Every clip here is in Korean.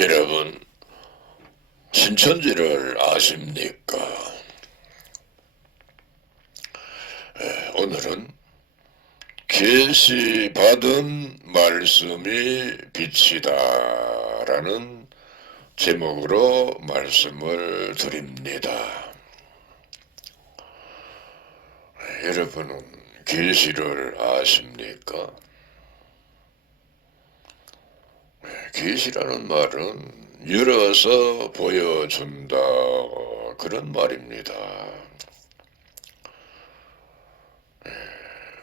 여러분, 신천지를 아십니까? 오늘은 계시 받은 말씀이 빛이다 라는 제목으로 말씀을 드립니다. 여러분은 계시를 아십니까? 계시라는 말은 열어서 보여준다, 그런 말입니다.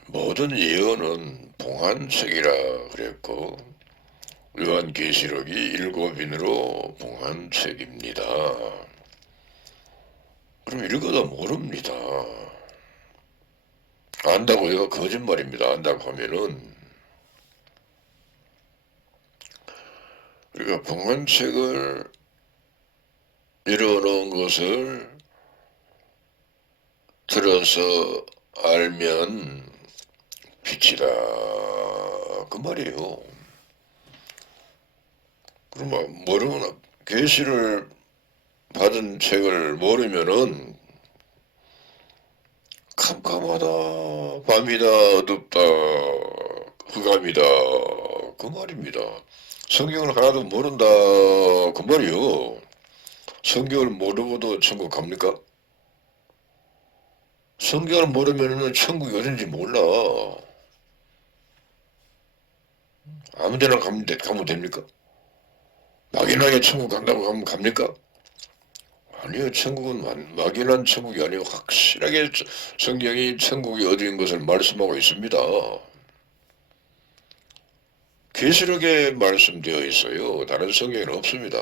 모든 예언은 봉한책이라 그랬고 요한계시록이 7인으로 봉한책입니다. 그럼 읽어도 모릅니다. 안다고요? 거짓말입니다. 안다고 하면은. 그러니까 봉한책을 열어놓은 것을 들어서 알면 빛이다, 그 말이에요. 그러면 모르면, 계시를 받은 책을 모르면은 캄캄하다, 밤이다, 어둡다, 흑암이다, 그 말입니다. 성경을 하나도 모른다, 그 말이요. 성경을 모르고도 천국 갑니까? 성경을 모르면 천국이 어딘지 몰라. 아무데나 가면 됩니까? 막연하게 천국 간다고 하면 갑니까? 아니요. 천국은 막연한 천국이 아니고 확실하게 성경이 천국이 어디인 것을 말씀하고 있습니다. 계시록에 말씀되어 있어요. 다른 성경에는 없습니다.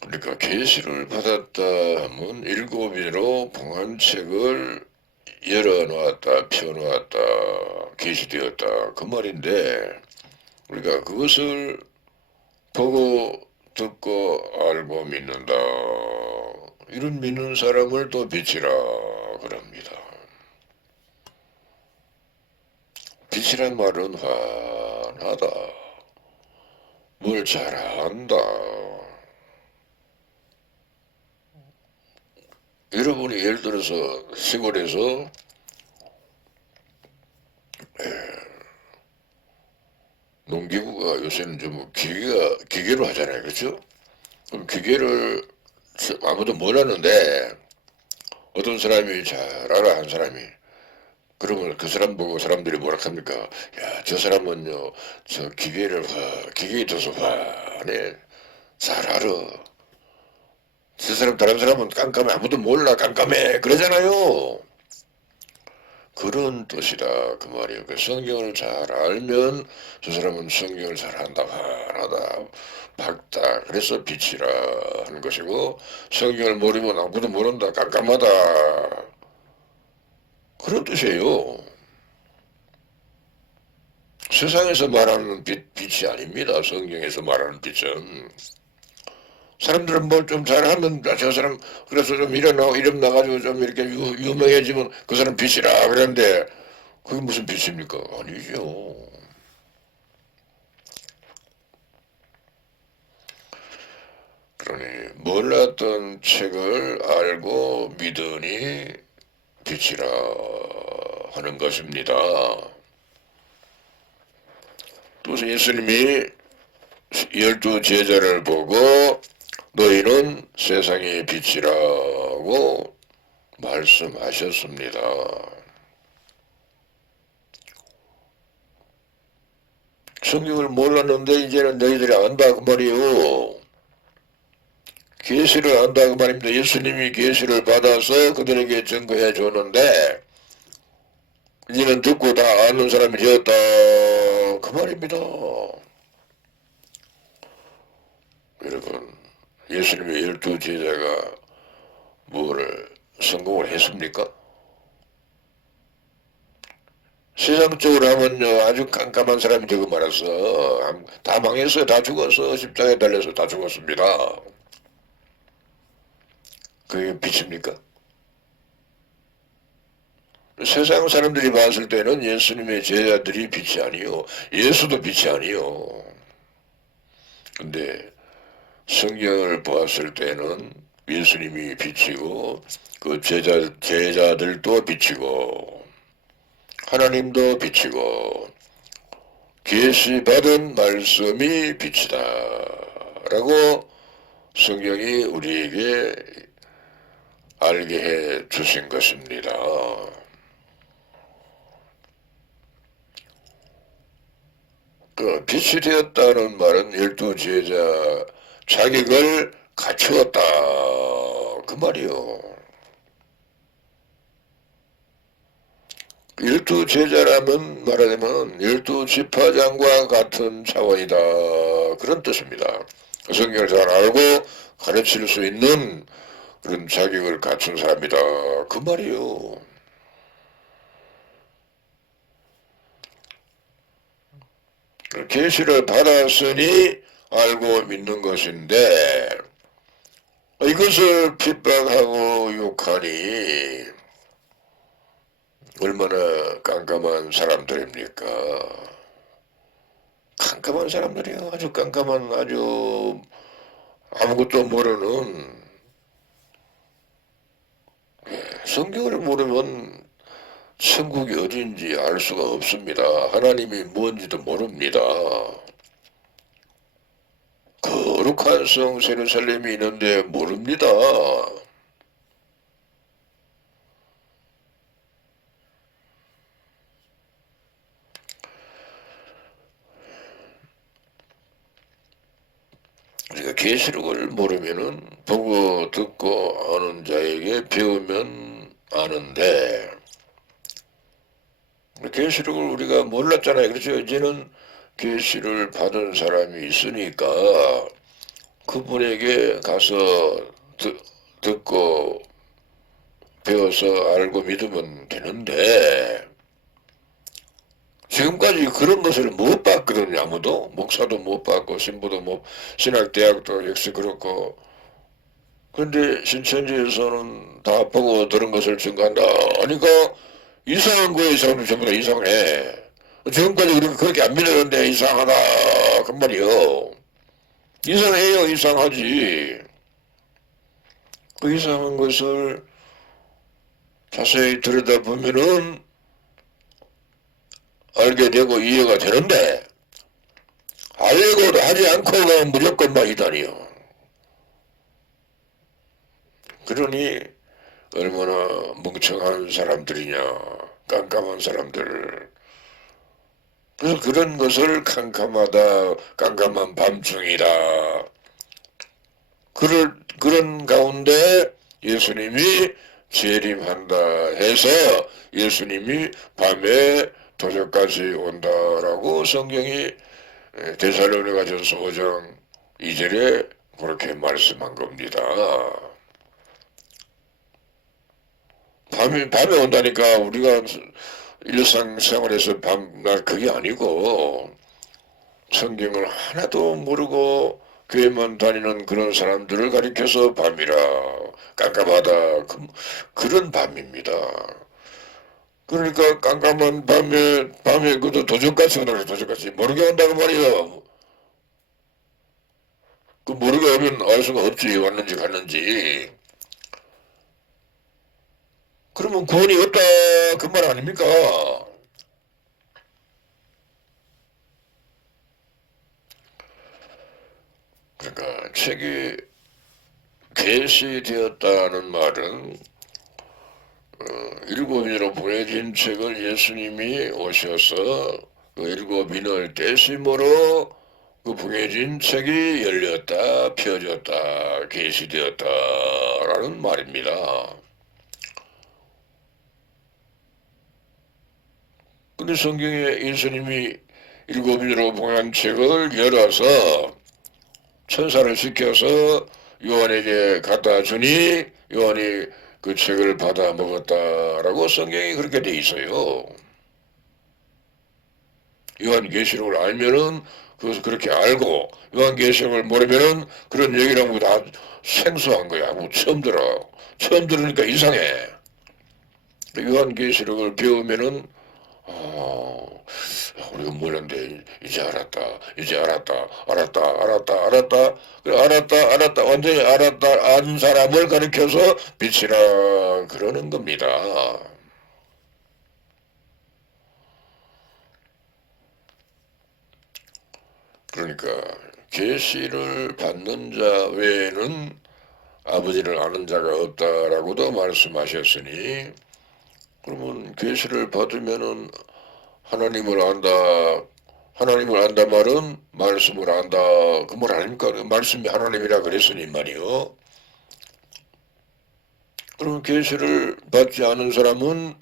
그러니까 계시를 받았다 하면 7인으로 봉한책을 열어놓았다, 펴놓았다, 계시되었다, 그 말인데, 우리가 그것을 보고 듣고 알고 믿는다, 이런 믿는 사람을 또 빛이라 그럽니다. 빛이란 말은 환하다, 뭘 잘한다. 여러분이 예를 들어서 시골에서 농기구가 요새는 좀 기계로 하잖아요. 그렇죠? 그럼 기계를 아무도 몰랐는데 어떤 사람이 잘 알아, 한 사람이. 그러면 그 사람 보고 사람들이 뭐라 합니까? 야, 저 사람은요, 저 기계에 있어서 화네. 잘 알아. 저 사람, 다른 사람은 깜깜해. 아무도 몰라. 깜깜해. 그러잖아요. 그런 뜻이다, 그 말이에요. 그 성경을 잘 알면 저 사람은 성경을 잘 한다, 하나다, 밝다, 그래서 빛이라 하는 것이고, 성경을 모르면 아무도 모른다, 깜깜하다, 그런 뜻이에요. 세상에서 말하는 빛이 아닙니다. 성경에서 말하는 빛은. 사람들은 뭘 좀 잘하면 저 사람 그래서 좀 이름 나가지고 좀 이렇게 유명해지면 그 사람 빛이라 그러는데, 그게 무슨 빛입니까? 아니죠. 그러니 몰랐던 책을 알고 믿으니 빛이라 하는 것입니다. 또 예수님이 12제자를 보고 너희는 세상의 빛이라고 말씀하셨습니다. 성경을 몰랐는데 이제는 너희들이 안다, 그 말이에요. 계시를 안다, 그 말입니다. 예수님이 계시를 받아서 그들에게 증거해 줬는데 이제는 듣고 다 아는 사람이 되었다, 그 말입니다. 여러분, 예수님의 12제자가 뭐를 성공을 했습니까? 세상적으로 하면요, 아주 깜깜한 사람이 되고 말았어. 다 망했어요. 다 죽었어. 십자가에 달려서 다 죽었습니다. 그게 빛입니까? 세상 사람들이 봤을 때는 예수님의 제자들이 빛이 아니요. 예수도 빛이 아니요. 근데 성경을 보았을 때는 예수님이 빛이고 그 제자들도 빛이고 하나님도 빛이고 계시받은 말씀이 빛이다 라고 성경이 우리에게 알게 해 주신 것입니다. 그 빛이 되었다는 말은 12제자 자격을 갖추었다 그 말이요. 12제자라면 말하자면 12지파장과 같은 차원이다 그런 뜻입니다. 성경을 잘 알고 가르칠 수 있는 그런 자격을 갖춘 사람이다 그 말이요. 계시를 받았으니 알고 믿는 것인데 이것을 핍박하고 욕하니 얼마나 깜깜한 사람들입니까? 깜깜한 사람들이요. 아주 깜깜한 아주 아무것도 모르는 성경을 모르면 천국이 어딘지 알 수가 없습니다. 하나님이 뭔지도 모릅니다. 거룩한 성 예루살렘이 있는데 모릅니다. 우리가 계시록을 모르면은 보고 듣고 아는 자에게 배우면 아는데 계시록을 우리가 몰랐잖아요. 그렇죠? 이제는 계시를 받은 사람이 있으니까 그분에게 가서 듣고 배워서 알고 믿으면 되는데 지금까지 그런 것을 못 봤거든요. 아무도 목사도 못 봤고 신부도 못 신학대학도 역시 그렇고 그런데 신천지에서는 다 보고 들은 것을 증거한다 하니까 이상한 거에 사람들 전부 다 이상해. 지금까지 그렇게 안 믿었는데 이상하다 그 말이요. 이상해요. 이상하지. 그 이상한 것을 자세히 들여다보면은 알게 되고 이해가 되는데 알고도 하지 않고 가면 무조건 말이다니요. 그러니 얼마나 멍청한 사람들이냐 깜깜한 사람들. 그래서 그런 것을 깜깜하다 깜깜한 밤중이다 그런 가운데 예수님이 재림한다 해서 예수님이 밤에 도적까지 온다라고 성경이 데살로니가전서 5장 2절에 그렇게 말씀한 겁니다. 밤에 온다니까 우리가 일상생활에서 밤낮 그게 아니고 성경을 하나도 모르고 교회만 다니는 그런 사람들을 가리켜서 밤이라 깜깜하다 그런 밤입니다. 그러니까 깜깜한 밤에 그도 도적같이 온다 그래. 도적같이 모르게 온다고 말이야. 그 모르게 오면 알 수가 없지. 왔는지 갔는지. 그러면 구원이 없다 그 말 아닙니까? 그러니까 책이 계시되었다는 말은 일곱인으로 보내진 책을 예수님이 오셔서 그 일곱인을 떼심으로 그 보내진 책이 열렸다 펴졌다 계시되었다라는 말입니다. 근데 성경에 예수님이 일곱인으로 보낸 책을 열어서 천사를 시켜서 요한에게 갖다 주니 요한이 그 책을 받아 먹었다라고 성경이 그렇게 돼 있어요. 요한계시록을 알면은 그것을 그렇게 알고 요한계시록을 모르면은 그런 얘기라고 다 생소한 거야. 뭐 처음 들어. 처음 들으니까 이상해. 요한계시록을 배우면은 우리가 몰랐는데 이제 알았다, 이제 알았다, 알았다, 알았다, 알았다, 그래, 알았다, 알았다, 완전히 알았다, 안 사람을 가리켜서 빛이라 그러는 겁니다. 그러니까 계시를 받는 자 외에는 아버지를 아는 자가 없다라고도 말씀하셨으니, 그러면 계시를 받으면은 하나님을 안다. 하나님을 안다 말은 말씀을 안다. 그 말 아닙니까? 말씀이 하나님이라 그랬으니 말이요. 그럼 계시를 받지 않은 사람은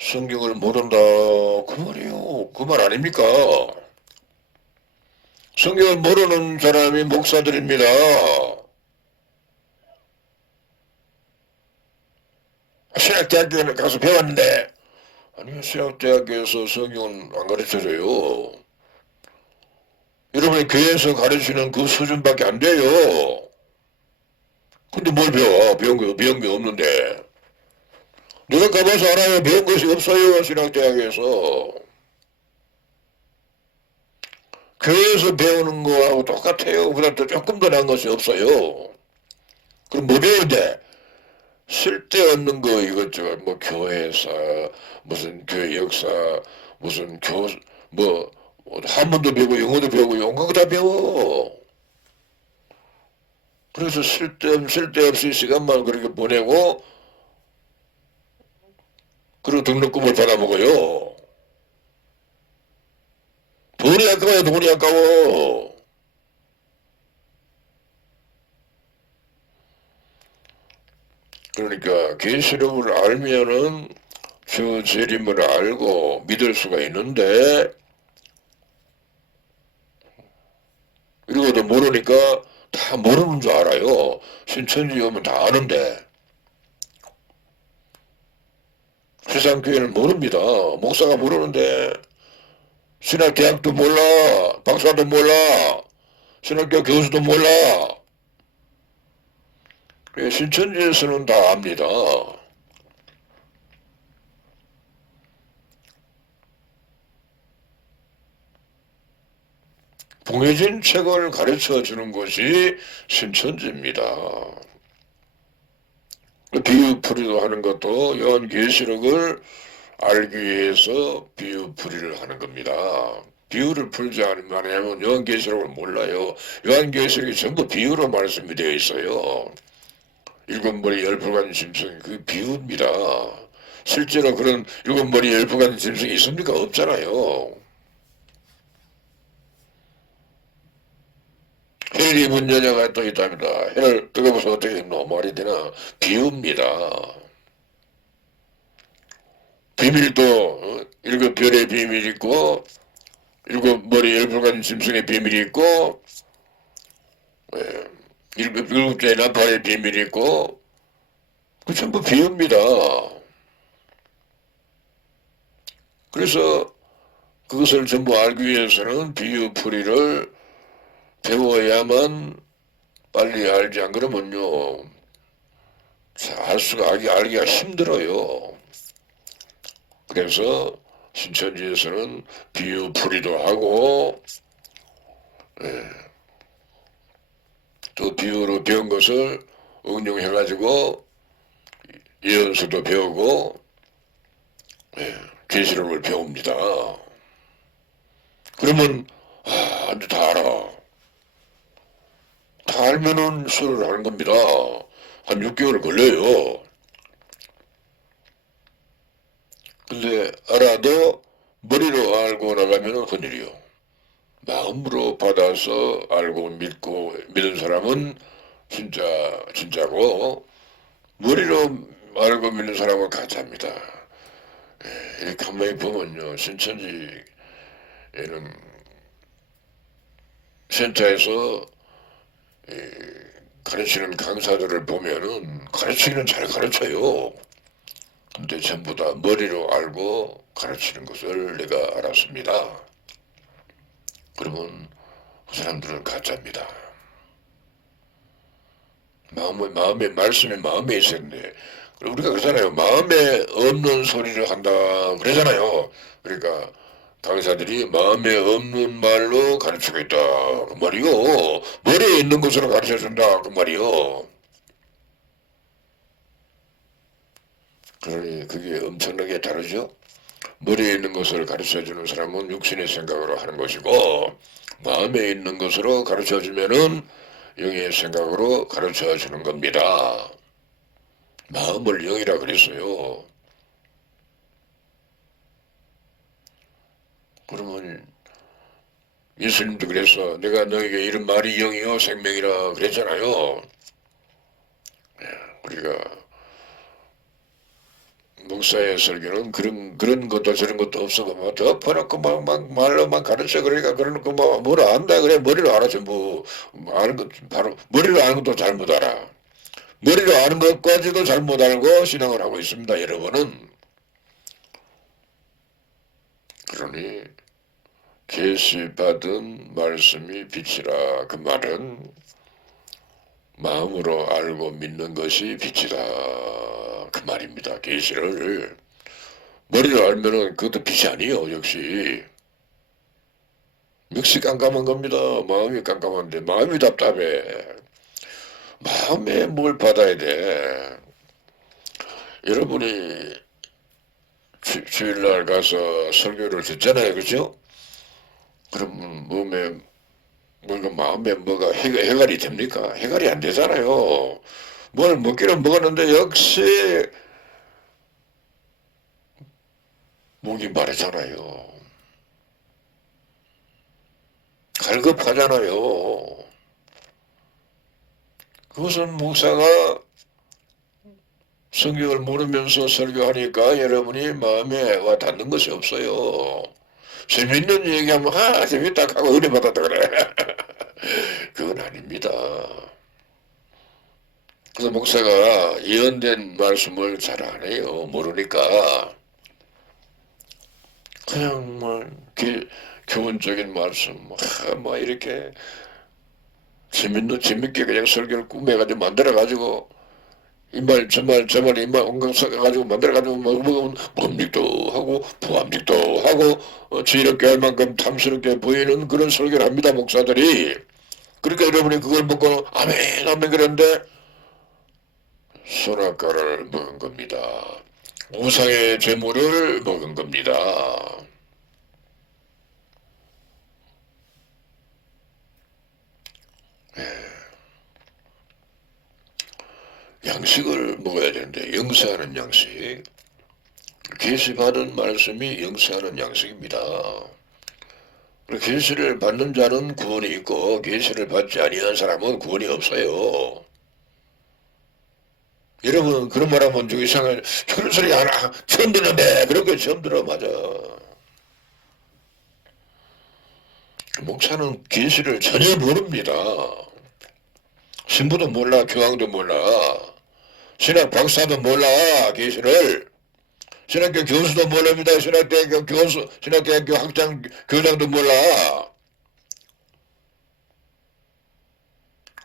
성경을 모른다. 그 말이요. 그 말 아닙니까? 성경을 모르는 사람이 목사들입니다. 신학대학교에 가서 배웠는데, 아니요, 신학대학교에서 성경은 안 가르쳐줘요. 여러분이 교회에서 가르치는 그 수준밖에 안 돼요. 근데 뭘 배워? 배운 게 없는데. 내가 가봐서 알아요. 배운 것이 없어요. 신학대학에서. 교회에서 배우는 거하고 똑같아요. 그다음 조금 더 나은 것이 없어요. 그럼 뭐 배우는데? 쓸데없는 거 이것저것 뭐 교회사, 무슨 교회 역사, 무슨 뭐 한문도 배우고 영어도 배우고 온갖 거 다 배워. 그래서 쓸데없이 시간만 그렇게 보내고 그리고 등록금을 받아먹어요. 돈이 아까워요. 돈이 아까워. 그러니까 계시록을 알면은 주 재림을 알고 믿을 수가 있는데, 이러고도 모르니까 다 모르는 줄 알아요. 신천지 오면 다 아는데. 세상 교회는 모릅니다. 목사가 모르는데, 신학대학도 몰라, 박사도 몰라, 신학교 교수도 몰라. 신천지에서는 다 압니다. 봉해진 책을 가르쳐 주는 것이 신천지입니다. 비유풀이도 하는 것도 요한계시록을 알기 위해서 비유풀이를 하는 겁니다. 비유를 풀지 않으면 요한계시록을 몰라요. 요한계시록이 전부 비유로 말씀이 되어 있어요. 일곱 머리 열불간 짐승이 그 비유입니다. 실제로 그런 일곱 머리 열불간 짐승이 있습니까? 없잖아요. 해를 입은 여자가 또 있답니다. 해를 뜨거워서 어떻게 입노? 말이 되나? 비유입니다. 비밀도 일곱 별의 비밀이 있고 일곱 머리 열불간 짐승의 비밀이 있고 일곱째 나팔의 비밀이 있고 그 전부 비유입니다. 그래서 그것을 전부 알기 위해서는 비유풀이를 배워야만 빨리 알지, 안 그러면요 알기가 힘들어요. 그래서 신천지에서는 비유풀이도 하고 또 비유로 배운 것을 응용해가지고 예언서도 배우고 계시록을 배웁니다. 그러면 이제 다 알아. 다 알면은 수료를 하는 겁니다. 한 6개월 걸려요. 근데 알아도 머리로 알고 나가면은 큰일이요. 마음으로 받아서 알고 믿고 믿은 사람은 진짜고, 머리로 알고 믿는 사람은 가짜입니다. 이렇게 한번 보면요, 신천지에는 센터에서 가르치는 강사들을 보면은 가르치기는 잘 가르쳐요. 근데 전부 다 머리로 알고 가르치는 것을 내가 알았습니다. 그러면 그 사람들은 가짜입니다. 마음에 말씀이 마음에 있었는데 우리가 그러잖아요. 마음에 없는 소리를 한다 그러잖아요. 그러니까 강사들이 마음에 없는 말로 가르치고 있다 그 말이요. 머리에 있는 것으로 가르쳐준다 그 말이요. 그러니 그게 엄청나게 다르죠. 머리에 있는 것을 가르쳐주는 사람은 육신의 생각으로 하는 것이고 마음에 있는 것으로 가르쳐주면은 영의 생각으로 가르쳐주는 겁니다. 마음을 영이라 그랬어요. 그러면 예수님도 그래서 내가 너에게 이런 말이 영이요 생명이라 그랬잖아요. 우리가 목사의 설교는 그런 것도 저런 것도 없어고 뭐 덮어놓고 막 말로만 가르쳐 그러니까 그러놓고 뭐 뭘 안다 그래 머리로 알아서 뭐 아는 것 바로 머리로 아는 것도 잘못 알아. 머리로 아는 것까지도 잘못 알고 신앙을 하고 있습니다. 여러분은 그러니 계시받은 말씀이 빛이라 그 말은 마음으로 알고 믿는 것이 빛이다 그 말입니다. 계시를 머리로 알면은 그것도 빛이 아니에요. 역시 깜깜한 겁니다. 마음이 깜깜한데 마음이 답답해. 마음에 뭘 받아야 돼. 여러분이 주일날 가서 설교를 듣잖아요. 그죠? 그럼 몸에 뭔가 마음에 뭐가 해갈이 됩니까? 해갈이 안 되잖아요. 뭘 먹기는 먹었는데 역시 목이 마르잖아요. 갈급하잖아요. 그것은 목사가 성경을 모르면서 설교하니까 여러분이 마음에 와 닿는 것이 없어요. 재밌는 얘기하면 재밌다 하고 은혜 받았다 그래. 그건 아닙니다. 그래서 목사가 예언된 말씀을 잘 안 해요. 모르니까 그냥 뭐 교훈적인 말씀 뭐 이렇게 재밌게 그냥 설교를 꾸며가지고 만들어가지고 이 말 저 말 저 말 이 말 온갖 섞어가지고 만들어가지고 먹으면 먹음직도 하고 부함직도 하고 지혜롭게 할 만큼 탐스럽게 보이는 그런 설교를 합니다. 목사들이. 그러니까 여러분이 그걸 먹고 아멘 아멘 그러는데 선악과를 먹은 겁니다. 우상의 제물을 먹은 겁니다. 양식을 먹어야 되는데 영세하는 양식. 계시받은 말씀이 영세하는 양식입니다. 계시를 받는 자는 구원이 있고 계시를 받지 아니한 사람은 구원이 없어요. 여러분 그런 말 하면 좀 이상해. 그런 소리 하나 처음 듣는데 그렇게 처음 들어 맞아. 목사는 계시를 전혀 모릅니다. 신부도 몰라 교황도 몰라 신학 박사도 몰라 계시를. 신학교 교수도 모릅니다. 신학대학교 교수 신학대학교 학장 교장도 몰라.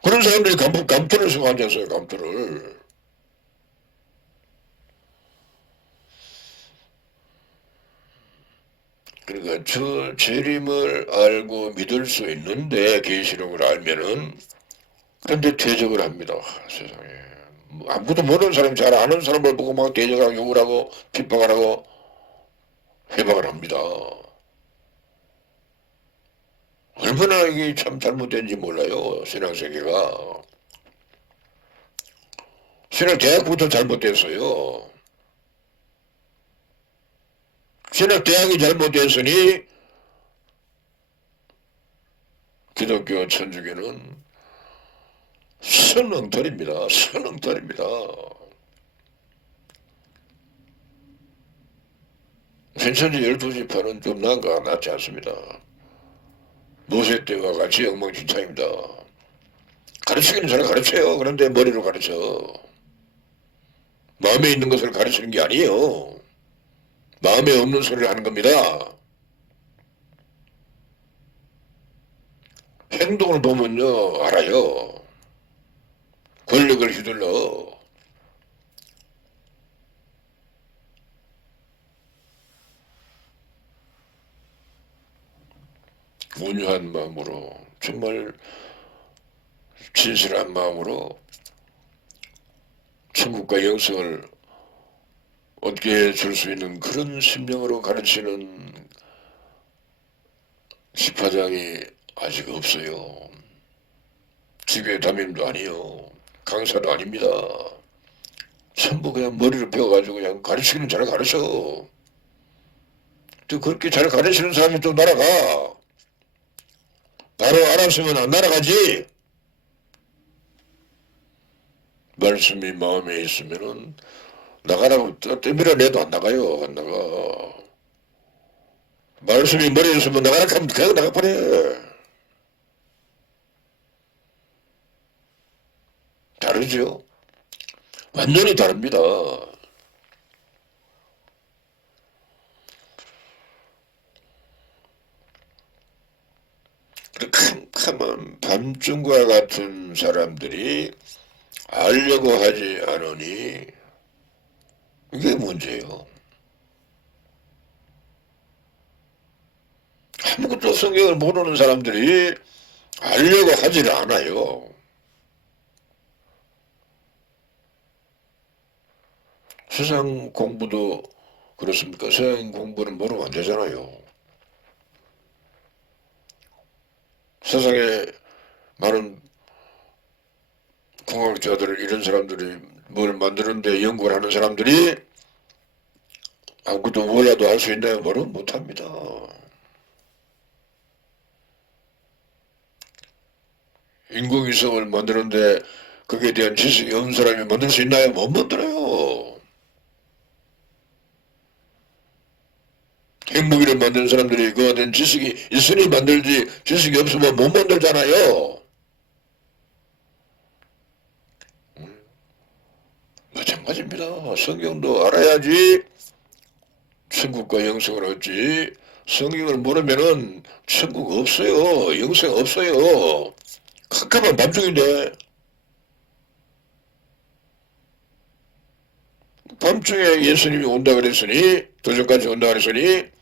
그런 사람들이 감투를 쓰고 앉았어요. 감투를. 그러니까 저 재림을 알고 믿을 수 있는데 계시록을 알면은 그런데 대적을 합니다. 세상에. 아무도 모르는 사람 잘 아는 사람을 보고 막 대적하고 욕을 하고 핍박을 하고 해박을 합니다. 얼마나 이게 참 잘못된지 몰라요. 신앙세계가. 신학대학부터 잘못됐어요. 신학대학이 잘못됐으니 기독교 천주교는 선엉터리입니다. 선엉터리입니다. 신천지 12지파는 좀 난가 낫지 않습니다. 모세 때와 같이 엉망진창입니다. 가르치기는 잘 가르쳐요. 그런데 머리로 가르쳐. 마음에 있는 것을 가르치는 게 아니에요. 마음에 없는 소리를 하는 겁니다. 행동을 보면요 알아요. 권력을 휘둘러 온유한 마음으로 정말 진실한 마음으로 천국과 영생을 얻게 줄 수 있는 그런 심령으로 가르치는 집화장이 아직 없어요. 집회 담임도 아니요. 강사도 아닙니다. 전부 그냥 머리를 베어가지고 그냥 가르치기는 잘 가르쳐. 또 그렇게 잘 가르치는 사람이 또 날아가. 바로 알았으면 안 날아가지. 말씀이 마음에 있으면은 나가라고 떠밀어내도 안 나가요. 안 나가. 말씀이 머리에 있으면 나가라 하면 그냥 나가버려. 다르죠? 완전히 다릅니다. 캄캄한 밤중과 같은 사람들이 알려고 하지 않으니 이게 문제예요. 아무것도 성경을 모르는 사람들이 알려고 하지를 않아요. 세상 공부도 그렇습니까? 세상 공부는 모르면 안 되잖아요. 세상에 많은 공학자들 이런 사람들이 뭘 만드는데 연구를 하는 사람들이 아무것도 몰라도 할 수 있나요? 뭐는 못합니다. 인공위성을 만드는데 거기에 대한 지식이 없는 사람이 만들 수 있나요? 못 만들어요. 핵무기를 만드는 사람들이 그에 대한 지식이 있으니 만들지 지식이 없으면 못 만들잖아요. 마찬가지입니다. 성경도 알아야지 천국과 영생을 얻지. 성경을 모르면은 천국 없어요. 영생 없어요. 캄캄한 밤중인데 밤중에 예수님이 온다 그랬으니 도전까지 온다 그랬으니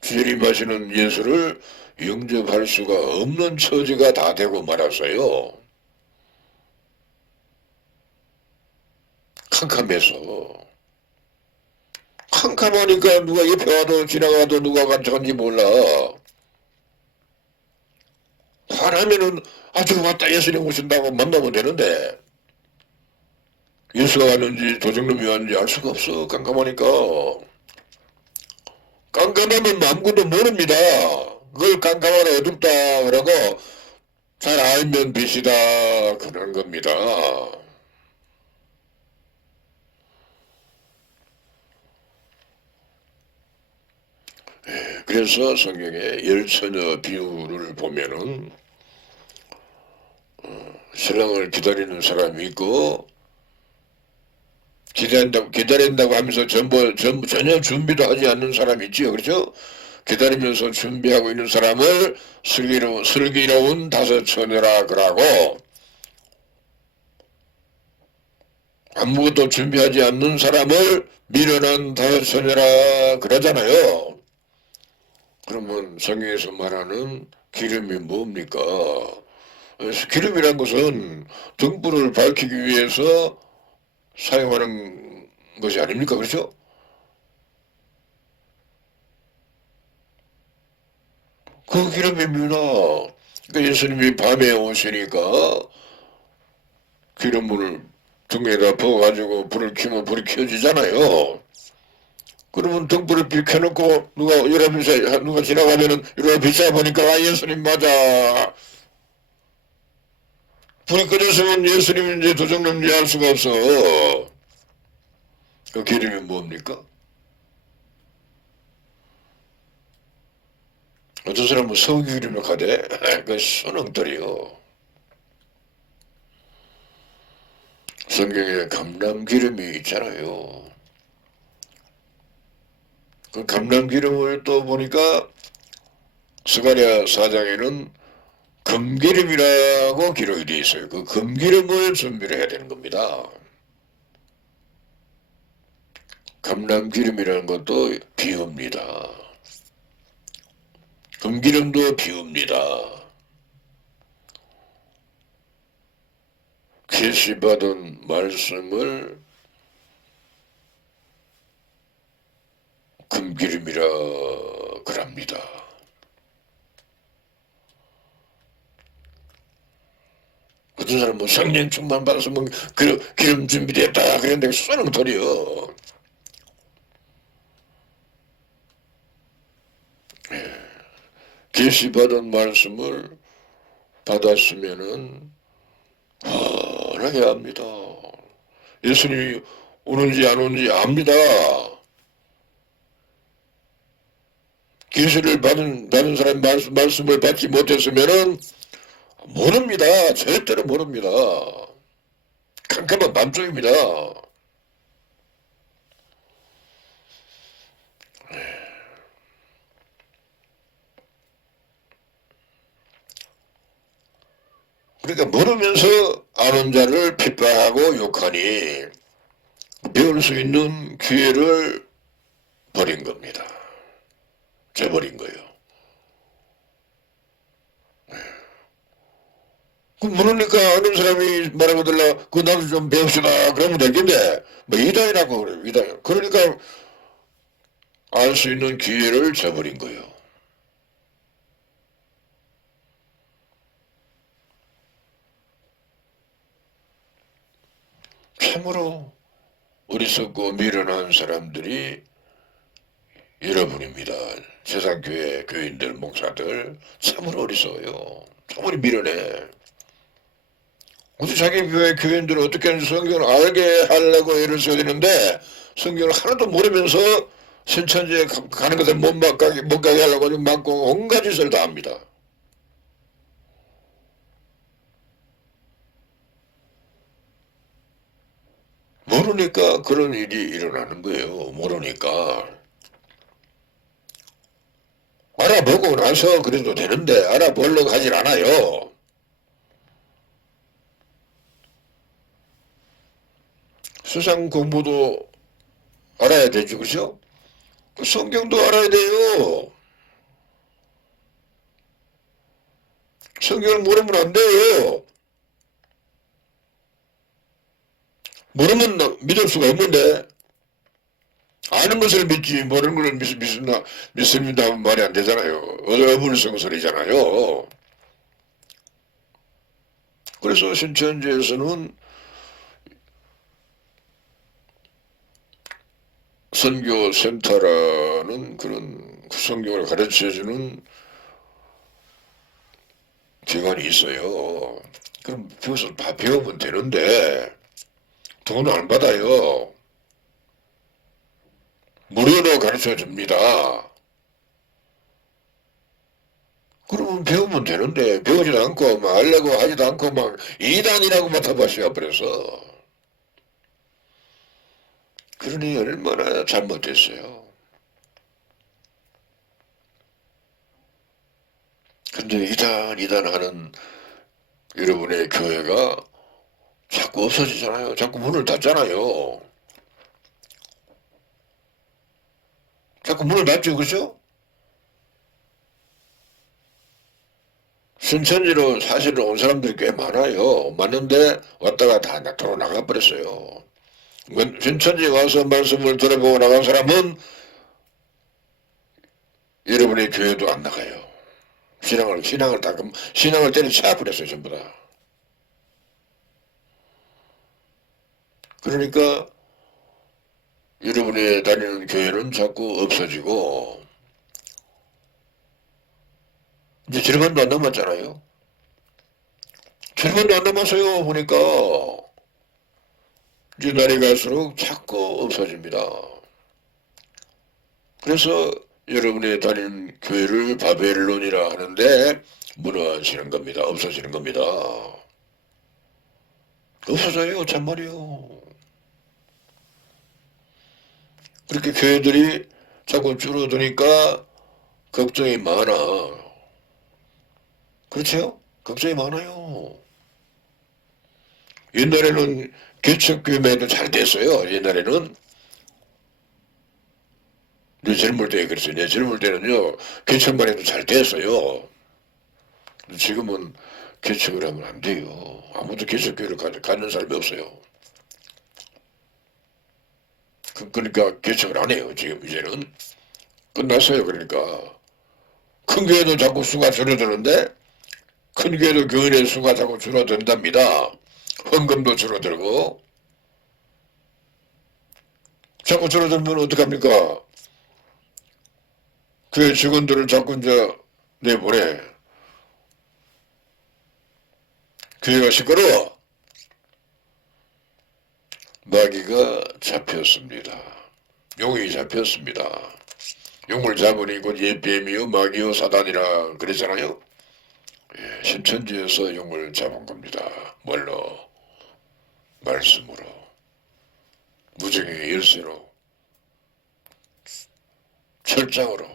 주님하시는 예수를 영접할 수가 없는 처지가 다 되고 말았어요. 캄캄해서. 캄캄하니까 누가 옆에 와도 지나가도 누가 간척한지 몰라. 바라면은 저거 왔다 예수님 오신다고 만나면 되는데 예수가 왔는지 도적놈이 왔는지 알 수가 없어. 깜깜하니까. 깜깜하면 아무것도 모릅니다. 그걸 깜깜하다 어둡다 그러고 잘 알면 빛이다 그런 겁니다. 그래서 성경의 열처녀 비유를 보면은 신랑을 기다리는 사람이 있고 기다린다고 하면서 전혀 준비도 하지 않는 사람이 있지요. 그렇죠? 기다리면서 준비하고 있는 사람을 슬기로운 다섯 처녀라 그러고 아무것도 준비하지 않는 사람을 미련한 다섯 처녀라 그러잖아요. 그러면 성경에서 말하는 기름이 뭡니까? 기름이란 것은 등불을 밝히기 위해서 사용하는 것이 아닙니까? 그렇죠? 그 기름입니다. 그러니까 예수님이 밤에 오시니까 기름을 등에다 부어가지고 불을 켜면 불이 켜지잖아요. 그러면 등불을 켜놓고 누가 지나가면은 이러고 비춰보니까 예수님 맞아. 불이 꺼졌으면 예수님인지 도적놈인지 알 수가 없어. 그 기름이 뭡니까? 어떤 사람은 석유기름을 가대. 그 선엉터리요. 성경에 감람기름이 있잖아요. 그 감람기름을 또 보니까 스가랴 4장에는 금기름이라고 기록이 되어 있어요. 그 금기름을 준비를 해야 되는 겁니다. 감람기름이라는 것도 비유입니다. 금기름도 비웁니다. 계시받은 말씀을 금기름이라 그럽니다. 어떤 사람은 뭐 성령 충만 받았으면 기름 준비됐다 그랬는데 쏘는 소리요. 계시받은 말씀을 받았으면은 환하게 합니다. 예수님이 오는지 안 오는지 압니다. 계시를 받은 사람이 말씀을 받지 못했으면은 모릅니다. 절대로 모릅니다. 캄캄한 밤중입니다. 그러니까 모르면서 아는 자를 핍박하고 욕하니 배울 수 있는 기회를 버린 겁니다. 저버린 거예요. 모르니까 아는 사람이 말하고 들라 그 나도 좀 배웁시다 그러면 되겠네. 뭐 이단이라고 그래요. 이단. 그러니까 알 수 있는 기회를 저버린 거예요. 참으로 어리석고 미련한 사람들이 여러분입니다. 세상 교회 교인들 목사들 참으로 어리석어요. 참으로 미련해. 어떻게 자기 교회 교인들은 어떻게 하는지 성경을 알게 하려고 애를 써야 되는데 성경을 하나도 모르면서 신천지에 가는 것을 못 가게 하려고 막고 온갖 짓을 다 합니다. 모르니까 그런 일이 일어나는 거예요. 모르니까. 알아보고 나서 그래도 되는데 알아보려고 하질 않아요. 수상 공부도 알아야 되죠, 그죠? 성경도 알아야 돼요. 성경을 모르면 안 돼요. 모르면 믿을 수가 없는데 아는 것을 믿지 모르는 걸 믿습니다 하면 말이 안 되잖아요. 어불성설이잖아요. 그래서 신천지에서는 선교센터라는 그런 성경을 가르쳐주는 기관이 있어요. 그럼 배워서 다 배우면 되는데 돈 안 받아요. 무료로 가르쳐 줍니다. 그러면 배우면 되는데 배우지도 않고 막 하려고 하지도 않고 막 이단이라고 맡아보셔 버려서 그러니 얼마나 잘못됐어요. 근데 이단 하는 여러분의 교회가 자꾸 없어지잖아요. 자꾸 문을 닫잖아요. 자꾸 문을 닫죠, 그렇죠? 신천지로 사실은 온 사람들이 꽤 많아요. 많은데 왔다가 다 도로 나가버렸어요. 신천지에 와서 말씀을 들어보고 나간 사람은 여러분의 교회도 안 나가요. 신앙을 때려쳐버렸어요, 전부 다. 그러니까 여러분이 다니는 교회는 자꾸 없어지고 이제 절반도 안 남았잖아요. 절반도 안 남았어요. 보니까 이제 날이 갈수록 자꾸 없어집니다. 그래서 여러분이 다니는 교회를 바벨론이라 하는데 무너지는 겁니다. 없어지는 겁니다. 없어져요. 참말이요. 그렇게 교회들이 자꾸 줄어드니까 걱정이 많아. 그렇죠? 걱정이 많아요. 옛날에는 개척교회도 잘 됐어요. 옛날에는 내 젊을 때 그랬어요. 내 젊을 때는요, 개척만 해도 잘 됐어요. 지금은 개척을 하면 안 돼요. 아무도 개척교회를 갖는 사람이 없어요. 그러니까 개척을 안 해요. 지금 이제는 끝났어요. 그러니까 큰 교회도 자꾸 수가 줄어드는데 큰 교회도 교인의 수가 자꾸 줄어든답니다. 헌금도 줄어들고 자꾸 줄어들면 어떡합니까? 교회 직원들을 자꾸 이제 내보내. 교회가 시끄러워. 마귀가 잡혔습니다. 용이 잡혔습니다. 용을 잡으니 곧 옛뱀이요 마귀요 사단이라 그랬잖아요. 예, 신천지에서 용을 잡은 겁니다. 뭘로? 말씀으로. 무정의 열쇠로. 철장으로.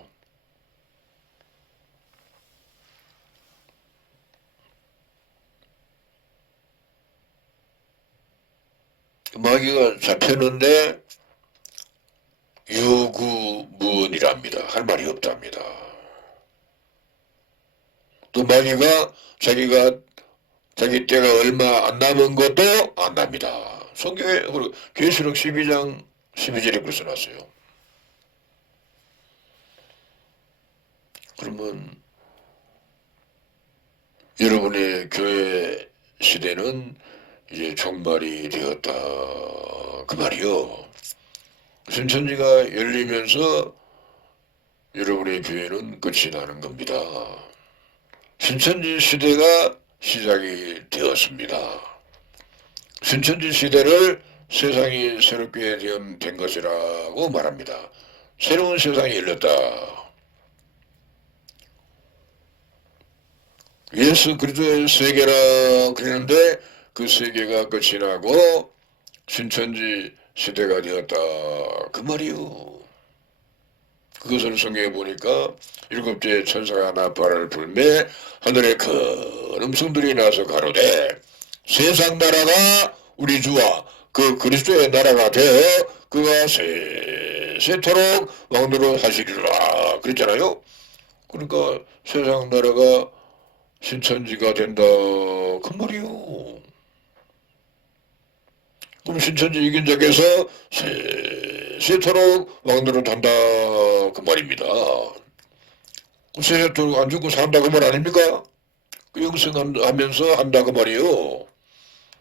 마귀가 잡혔는데 유구무원이랍니다. 할 말이 없답니다. 또 마귀가 자기 때가 얼마 안 남은 것도 안답니다. 성경에 계시록 12장 12절에 그렇게 써놨어요. 그러면 여러분의 교회 시대는 이제 종말이 되었다 그 말이요. 신천지가 열리면서 여러분의 교회는 끝이 나는 겁니다. 신천지 시대가 시작이 되었습니다. 신천지 시대를 세상이 새롭게 된 것이라고 말합니다. 새로운 세상이 열렸다. 예수 그리스도의 세계라 그러는데 그 세계가 끝이 나고 신천지 시대가 되었다 그 말이요. 그것을 성경에 보니까 일곱째 천사가 나팔을 불매 하늘에 큰 음성들이 나서 가로되 세상 나라가 우리 주와 그 그리스도의 나라가 되어 그가 세세토록 왕노로 하시리라 그랬잖아요. 그러니까 세상 나라가 신천지가 된다 그 말이요. 그럼 신천지 이긴 자께서 세세토록 왕노릇 한다 그 말입니다. 세세토록 안 죽고 산다 그 말 아닙니까? 영생하면서 한다 그 말이요.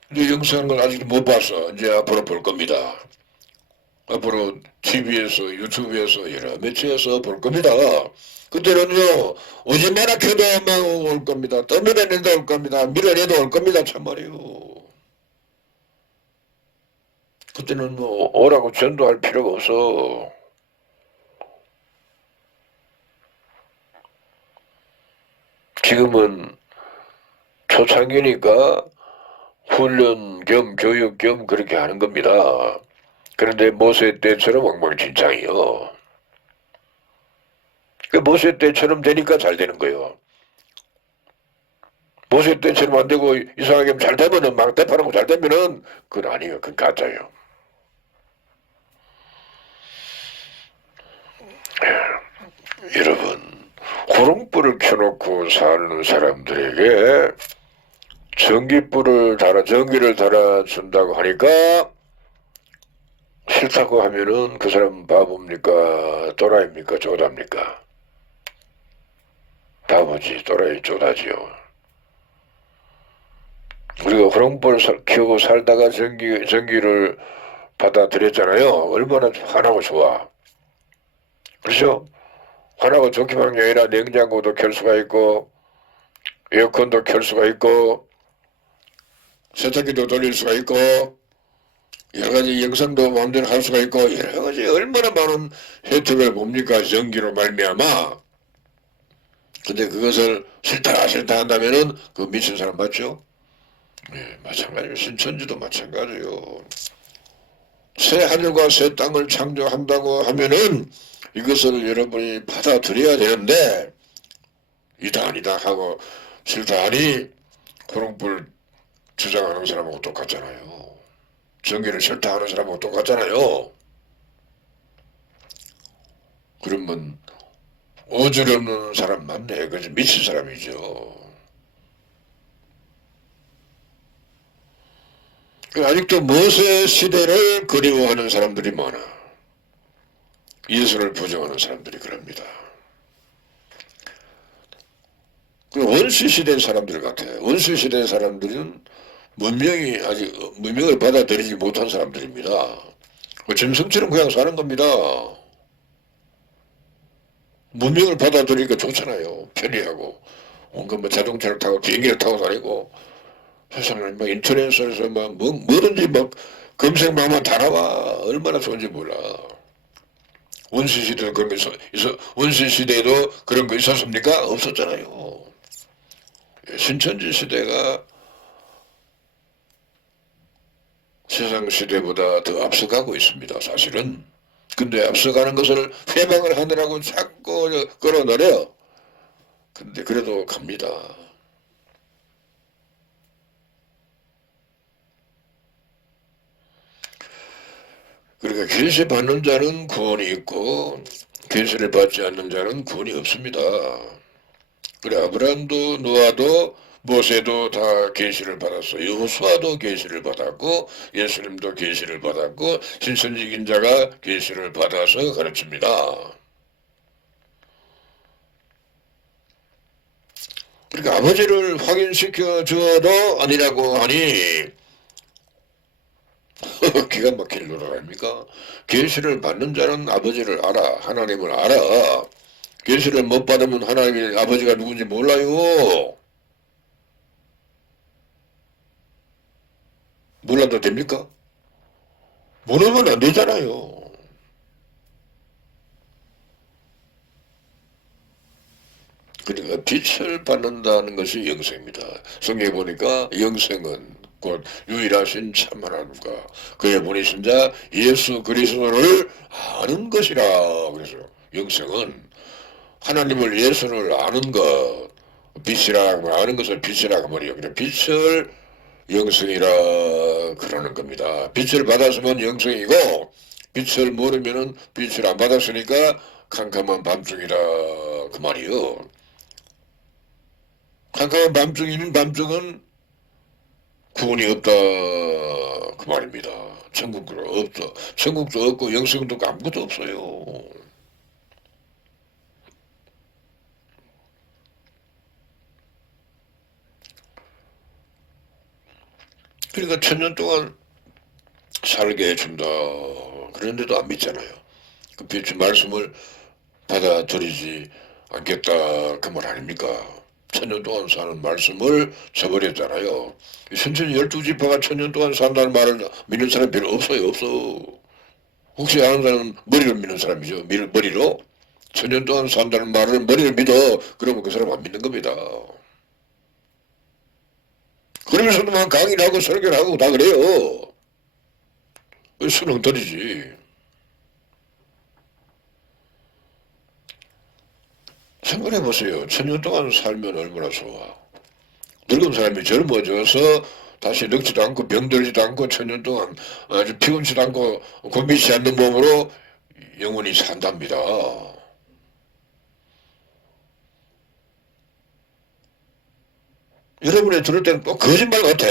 근데 영생하는 걸 아직도 못 봤어. 이제 앞으로 볼 겁니다. 앞으로 TV에서 유튜브에서 여러 매체에서 볼 겁니다. 그때는요 오지마라 켜도 올 겁니다. 또 밀어내도 올 겁니다. 밀어내도 올 겁니다. 참말이요. 그때는 뭐 오라고 전도할 필요가 없어. 지금은 초창기니까 훈련 겸 교육 겸 그렇게 하는 겁니다. 그런데 모세 때처럼 엉망진창이요. 그 모세 때처럼 되니까 잘 되는 거예요. 모세 때처럼 안 되고 이상하게 잘 되면은 막 대파라고 잘 되면은 그건 아니에요. 그건 가짜예요. 여러분 호롱불을 켜놓고 사는 사람들에게 전기를 달아준다고 하니까 싫다고 하면은 그 사람 바보입니까? 또라이입니까? 쪼답니까? 바보지, 또라이, 쪼다지요. 우리가 호롱불 켜고 살다가 전기를 받아들였잖아요. 얼마나 화나고 좋아. 그렇죠? 화나고 좋기만 한 게 아니라 냉장고도 켤 수가 있고 에어컨도 켤 수가 있고 세탁기도 돌릴 수가 있고 여러 가지 영상도 마음대로 할 수가 있고 여러 가지 얼마나 많은 혜택을 봅니까? 전기로 말미암아. 근데 그것을 싫다 한다면은 그 미친 사람 맞죠? 네, 마찬가지로 신천지도 마찬가지요. 새 하늘과 새 땅을 창조한다고 하면은 이것을 여러분이 받아들여야 되는데 이다 하고 싫다 하니 호롱불 주장하는 사람하고 똑같잖아요. 전기를 싫다 하는 사람하고 똑같잖아요. 그러면 어지럽는 사람 맞네. 그래서 미친 사람이죠. 아직도 모세 시대를 그리워하는 사람들이 많아. 예수를 부정하는 사람들이 그럽니다. 원시 시대 사람들 같아. 원시 시대 사람들은 아직 문명을 받아들이지 못한 사람들입니다. 전성처럼 그냥 사는 겁니다. 문명을 받아들이니까 좋잖아요. 편리하고. 온갖 자동차를 타고 비행기를 타고 다니고 세상에 막 인터넷에서 막 뭐든지 막 검색하면 다 나와. 얼마나 좋은지 몰라. 원시시대도 그런 거 원시시대에도 그런 거 있었습니까? 없었잖아요. 신천지 시대가 세상 시대보다 더 앞서가고 있습니다. 사실은. 근데 앞서가는 것을 회방을 하느라고 자꾸 끌어내려. 근데 그래도 갑니다. 그러니까 계시 받는 자는 구원이 있고 계시를 받지 않는 자는 구원이 없습니다. 그래 아브라함도 노아도 모세도 다 계시를 받았어. 여호수아도 계시를 받았고 예수님도 계시를 받았고 신천지 인자가 계시를 받아서 가르칩니다. 그러니까 아버지를 확인시켜 주어도 아니라고 하니 기가 막힐 노릇 아닙니까? 계시를 받는 자는 아버지를 알아. 하나님을 알아. 계시를 못 받으면 하나님의 아버지가 누군지 몰라요. 몰라도 됩니까? 모르면 안 되잖아요. 그러니까 빛을 받는다는 것이 영생입니다. 성경에 보니까 영생은 곧 유일하신 참 하나님과 그의 보내신 자 예수 그리스도를 아는 것이라. 그래서 영생은 하나님을 예수를 아는 것, 빛이라고 아는 것을 빛이라고 말이요. 그래 빛을 영생이라 그러는 겁니다. 빛을 받았으면 영생이고 빛을 모르면은 빛을 안 받았으니까 캄캄한 밤중이라 그 말이요. 캄캄한 밤중이는 밤중은 구원이 없다 그 말입니다. 천국도 없어. 천국도 없고 영생도 아무것도 없어요. 그러니까 천년 동안 살게 해준다. 그런데도 안 믿잖아요. 그 빛의 말씀을 받아들이지 않겠다 그 말 아닙니까? 천년 동안 사는 말씀을 저버렸잖아요. 천천히 12지파가 천년 동안 산다는 말을 믿는 사람 별로 없어요. 없어. 혹시 아는 사람은 머리를 믿는 사람이죠. 머리로. 천년 동안 산다는 말을 머리를 믿어. 그러면 그 사람 안 믿는 겁니다. 그러면서도 막 강의를 하고 설교를 하고 다 그래요. 수능들이지. 생각해보세요. 천년 동안 살면 얼마나 좋아. 늙은 사람이 젊어져서 다시 늙지도 않고 병들지도 않고 천년 동안 아주 피곤치도 않고 곤비지 않는 몸으로 영원히 산답니다. 여러분이 들을 때는 또 거짓말 같아.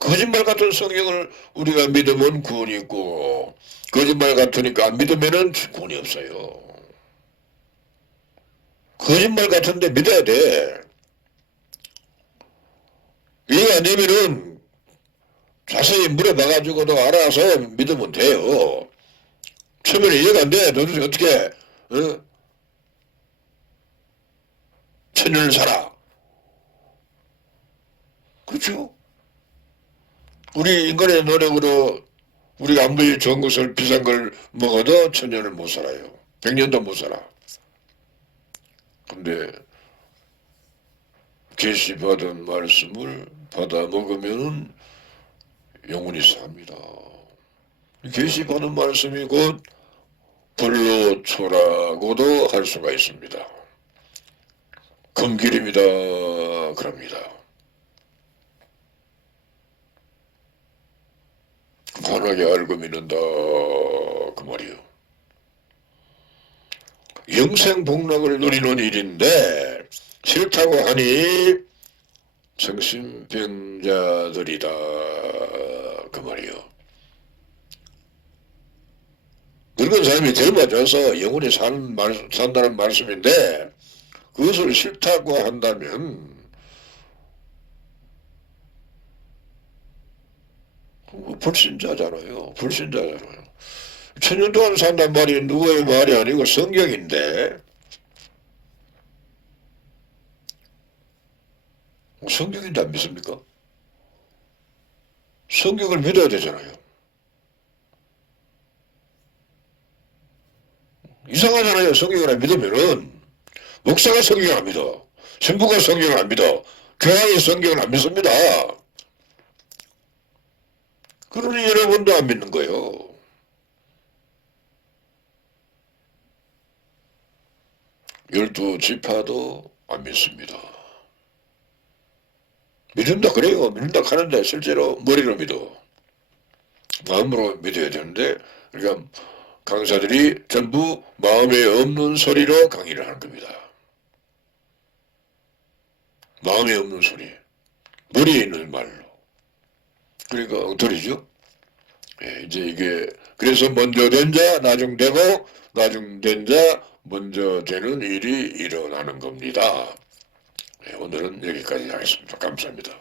거짓말 같은 성경을 우리가 믿으면 구원이 있고 거짓말 같으니까 안 믿으면 구원이 없어요. 거짓말 같은데 믿어야 돼. 이해 안 되면은 자세히 물어봐가지고도 알아서 믿으면 돼요. 처음에는 이해가 안 돼. 도대체 어떻게 천년을 살아. 그렇죠? 우리 인간의 노력으로 우리가 아무리 좋은 것을 비싼 걸 먹어도 천년을 못 살아요. 100년도 못 살아. 근데 계시 받은 말씀을 받아 먹으면 영원히 삽니다. 계시 받은 말씀이 곧 불로초라고도 할 수가 있습니다. 금길입니다. 그럽니다. 환하게 알고 믿는다 그 말이요. 영생복락을 누리는 일인데 싫다고 하니 정신병자들이다 그 말이요. 늙은 사람이 젊어져서 영원히 산다는 말씀인데 그것을 싫다고 한다면 불신자잖아요. 불신자잖아요. 천년 동안 산단 말이 누구의 말이 아니고 성경인데 성경인지 안 믿습니까? 성경을 믿어야 되잖아요. 이상하잖아요. 성경을 안 믿으면은 목사가 성경을 안 믿어. 신부가 성경을 안 믿어. 교황이 성경을 안 믿습니다. 그러니 여러분도 안 믿는 거예요. 열두 지파도 안 믿습니다. 믿는다 그래요. 믿는다 하는데 실제로 머리로 믿어. 마음으로 믿어야 되는데 그러니까 강사들이 전부 마음에 없는 소리로 강의를 하는 겁니다. 마음에 없는 소리. 머리에 있는 말로. 그러니까 엉터리죠. 예, 이제 이게 그래서 먼저 된 자 나중 되고 나중 된 자 먼저 되는 일이 일어나는 겁니다. 예, 오늘은 여기까지 하겠습니다. 감사합니다.